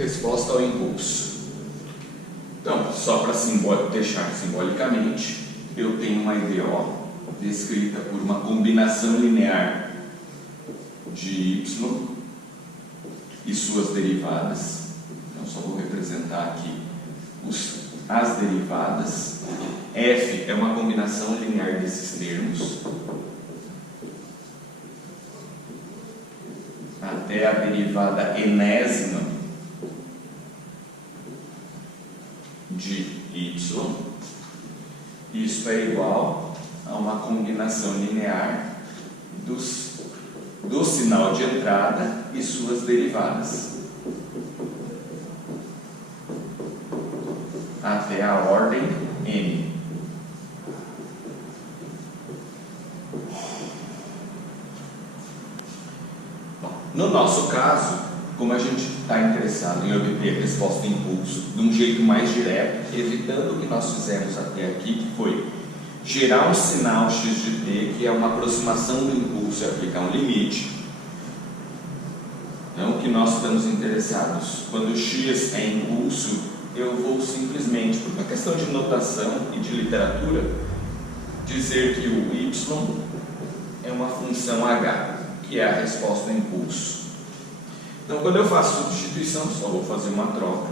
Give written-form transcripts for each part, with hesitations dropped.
resposta ao impulso. Então, só para deixar simbolicamente, eu tenho uma IDO descrita por uma combinação linear de y e suas derivadas. Então, só vou representar aqui as derivadas. F é uma combinação linear desses termos até a derivada enésima de y. Isso é igual a uma combinação linear do sinal de entrada e suas derivadas até a ordem n. No nosso caso, como a gente está interessado em obter a resposta de impulso de um jeito mais direto, evitando o que nós fizemos até aqui, que foi gerar um sinal x de t, que é uma aproximação do impulso e aplicar um limite. Então, o que nós estamos interessados, quando x é impulso, eu vou simplesmente, por uma questão de notação e de literatura, dizer que o y é uma função h, que é a resposta ao impulso. Então, quando eu faço substituição, só vou fazer uma troca.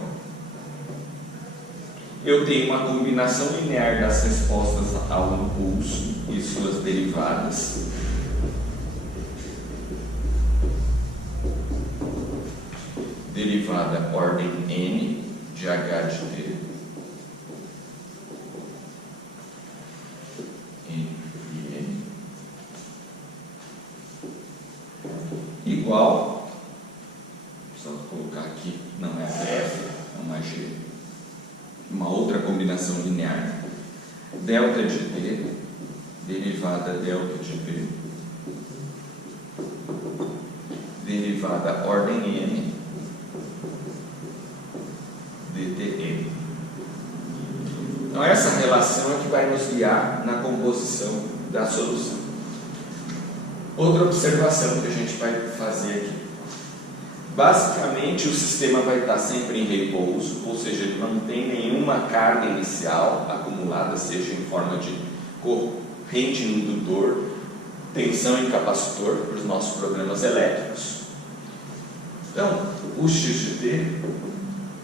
Eu tenho uma combinação linear das respostas ao impulso e suas derivadas. Derivada ordem n de h de t. Igual, só colocar aqui, não é f, é uma g, uma outra combinação linear, delta de t, derivada delta de p, derivada ordem n, dtn. Então essa relação é que vai nos guiar na composição da solução. Outra observação que a gente vai fazer aqui. Basicamente, o sistema vai estar sempre em repouso, ou seja, ele não tem nenhuma carga inicial acumulada, seja em forma de corrente indutor, tensão e capacitor, para os nossos problemas elétricos. Então, o x de t,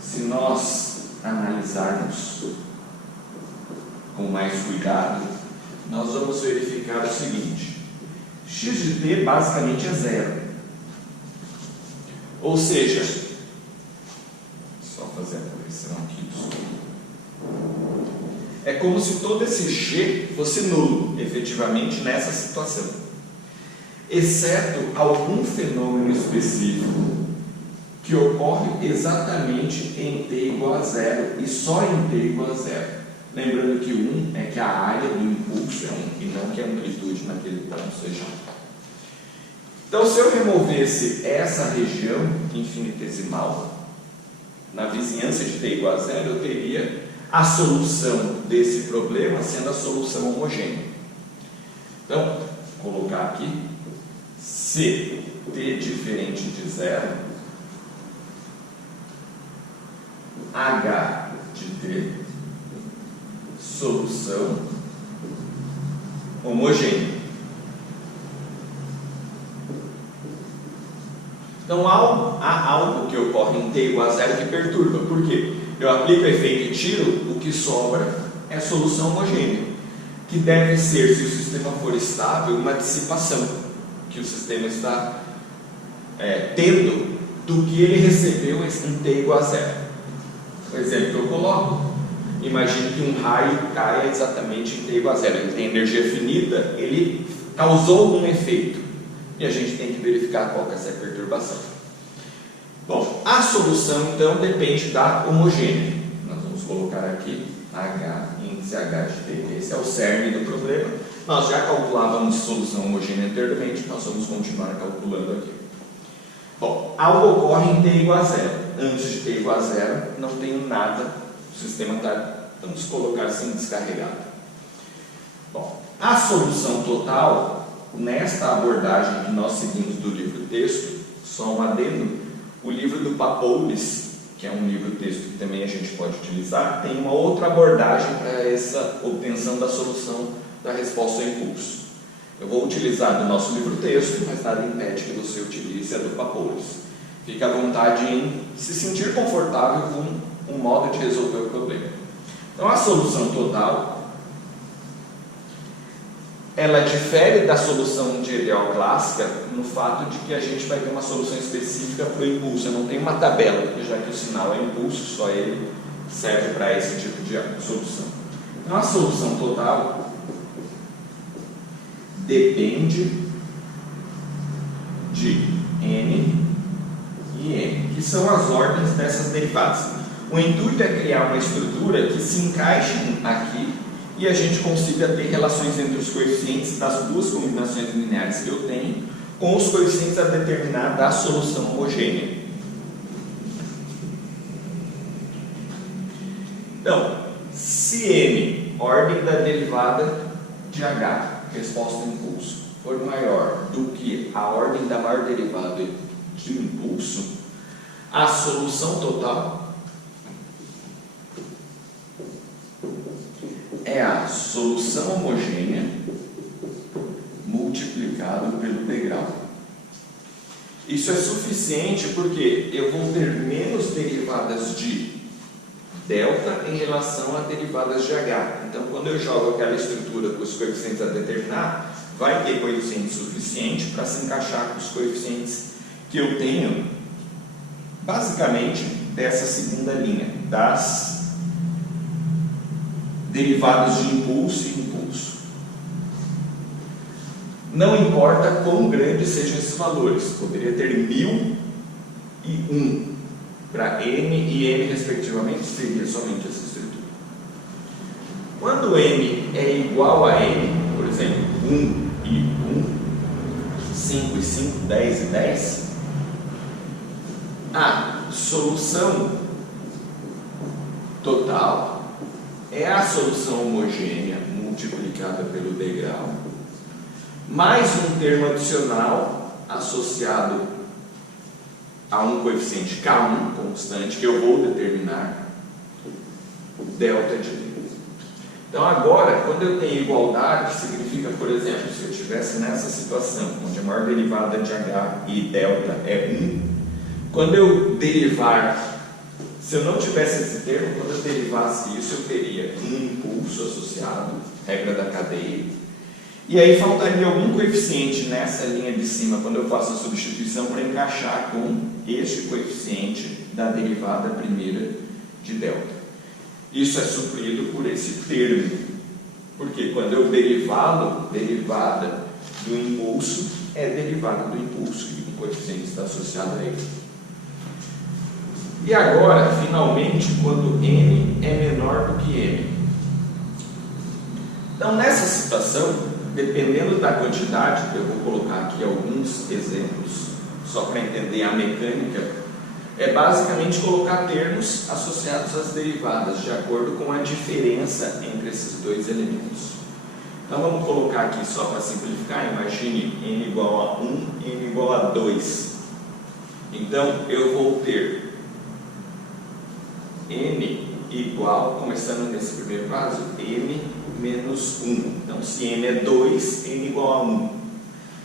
se nós analisarmos com mais cuidado, nós vamos verificar o seguinte: x de t basicamente é zero. Ou seja, só fazer a correção aqui. É como se todo esse g fosse nulo, efetivamente, nessa situação. Exceto algum fenômeno específico que ocorre exatamente em t igual a zero e só em t igual a zero. Lembrando que 1 é que a área do impulso é 1 e não que a amplitude naquele ponto seja 1. Então, se eu removesse essa região infinitesimal na vizinhança de t igual a zero, eu teria a solução desse problema sendo a solução homogênea. Então, vou colocar aqui, se t diferente de zero, h de t, solução homogênea. Então, há algo que ocorre em t igual a zero que perturba. Por quê? Eu aplico o efeito e tiro, o que sobra é a solução homogênea, que deve ser, se o sistema for estável, uma dissipação que o sistema está tendo do que ele recebeu em t igual a zero. Por exemplo, eu coloco, imagine que um raio caia exatamente em t igual a zero. Ele tem energia finita, ele causou algum efeito. E a gente tem que verificar qual que é essa perturbação. Bom, a solução então depende da homogênea. Nós vamos colocar aqui H, índice H de t. Esse é o cerne do problema. Nós já calculávamos solução homogênea anteriormente, nós vamos continuar calculando aqui. Bom, algo ocorre em t igual a zero. Antes de t igual a zero, não tenho nada. O sistema está, vamos colocar assim, descarregado. Bom, a solução total, nesta abordagem que nós seguimos do livro texto, só um adendo, o livro do Papoulis, que que é um livro-texto que também a gente pode utilizar, tem uma outra abordagem para essa obtenção da solução da resposta ao impulso. Eu vou utilizar do nosso livro-texto, mas nada impede que você utilize a do Paporis. Fique à vontade em se sentir confortável com um modo de resolver o problema. Então, a solução total, ela difere da solução de ideal clássica no fato de que a gente vai ter uma solução específica para o impulso. Eu não tenho uma tabela, porque já que o sinal é impulso, só ele serve para esse tipo de solução. Então, a solução total depende de N e M, que são as ordens dessas derivadas. O intuito é criar uma estrutura que se encaixe aqui e a gente consiga ter relações entre os coeficientes das duas combinações lineares que eu tenho com os coeficientes a determinar da solução homogênea. Então, se M, ordem da derivada de H, resposta ao impulso, for maior do que a ordem da maior derivada de impulso, a solução total é a solução homogênea multiplicado pelo degrau. Isso é suficiente porque eu vou ter menos derivadas de delta em relação a derivadas de H. Então, quando eu jogo aquela estrutura com os coeficientes a determinar, vai ter coeficiente suficiente para se encaixar com os coeficientes que eu tenho, basicamente, dessa segunda linha, das derivadas de impulso e impulso. Não importa quão grandes sejam esses valores, poderia ter 1001 para M e M respectivamente, seria somente essa estrutura. Quando M é igual a M, por exemplo, 1 e 1, 5 e 5, 10 e 10, a solução total é a solução homogênea multiplicada pelo degrau, mais um termo adicional associado a um coeficiente K1 constante, que eu vou determinar, delta de D. Então, agora, quando eu tenho igualdade, significa, por exemplo, se eu estivesse nessa situação, onde a maior derivada de H e delta é 1, quando eu derivar, se eu não tivesse esse termo, quando eu derivasse isso, eu teria um impulso associado, regra da cadeia, e aí faltaria algum coeficiente nessa linha de cima, quando eu faço a substituição, para encaixar com este coeficiente da derivada primeira de delta. Isso é suprido por esse termo, porque quando eu derivá-lo, derivada do impulso é derivada do impulso, e o coeficiente está associado a ele. E agora, finalmente, quando N é menor do que M. Então, nessa situação, dependendo da quantidade, eu vou colocar aqui alguns exemplos, só para entender a mecânica, é basicamente colocar termos associados às derivadas, de acordo com a diferença entre esses dois elementos. Então, vamos colocar aqui, só para simplificar, imagine N igual a 1, N igual a 2. Então, eu vou ter N igual, começando nesse primeiro caso, M menos 1. Então, se M é 2, N igual a 1.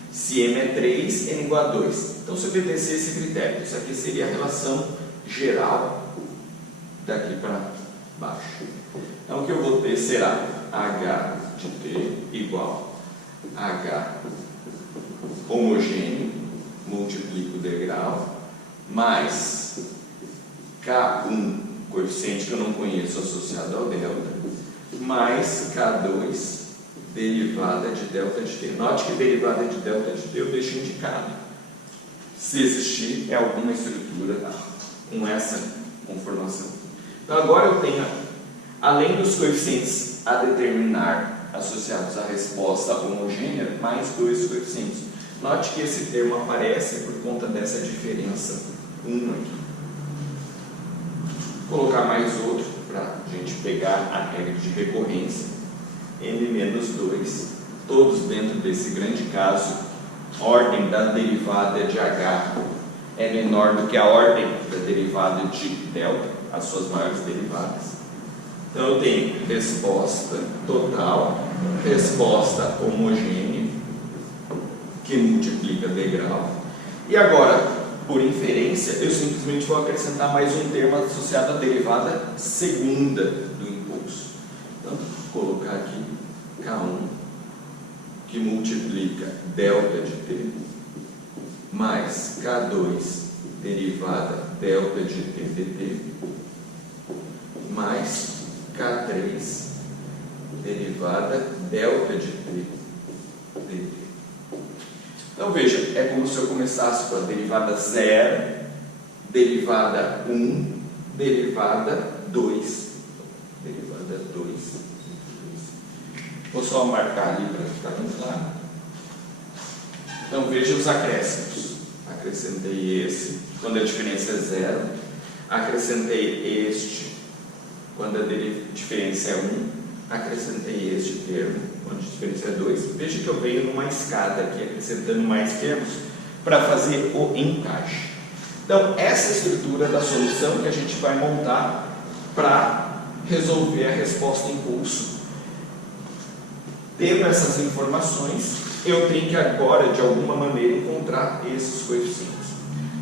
Se M é 3, N igual a 2. Então, se eu obedecer esse critério, isso aqui seria a relação geral daqui para baixo. Então, o que eu vou ter será H de T igual a H homogêneo, multiplico o degrau, mais K1, coeficiente que eu não conheço associado ao delta, mais K2, derivada de delta de T. Note que derivada de delta de T eu deixo indicado. Se existir alguma estrutura com essa conformação. Então agora eu tenho, além dos coeficientes a determinar associados à resposta homogênea, mais dois coeficientes. Note que esse termo aparece por conta dessa diferença 1 aqui. Vou colocar mais outro para a gente pegar a regra de recorrência. M menos 2, todos dentro desse grande caso, ordem da derivada de H é menor do que a ordem da derivada de delta, as suas maiores derivadas. Então eu tenho resposta total, resposta homogênea, que multiplica degrau. E agora, por inferência, eu simplesmente vou acrescentar mais um termo associado à derivada segunda do impulso. Então, vou colocar aqui K1, que multiplica delta de T, mais K2, derivada delta de T dt, mais K3, derivada delta de T dt. Então veja, é como se eu começasse com a derivada 0, derivada 1, derivada 2. Derivada 2. Vou só marcar ali para ficar bem claro. Então veja os acréscimos. Acrescentei esse, quando a diferença é 0. Acrescentei este, quando a diferença é 1. Acrescentei este termo, quando a diferença é 2. Veja que eu venho numa escada aqui, acrescentando mais termos, para fazer o encaixe. Então, essa é a estrutura da solução que a gente vai montar para resolver a resposta impulso. Tendo essas informações, eu tenho que agora, de alguma maneira, encontrar esses coeficientes.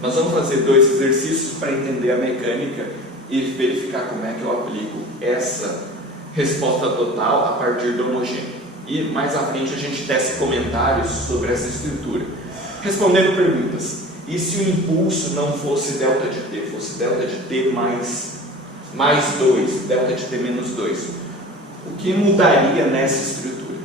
Nós vamos fazer 2 exercícios para entender a mecânica e verificar como é que eu aplico essa resposta total a partir do homogêneo. E mais à frente a gente tece comentários sobre essa estrutura. Respondendo perguntas. E se o impulso não fosse delta de t, fosse delta de t mais 2, delta de t menos 2? O que mudaria nessa estrutura?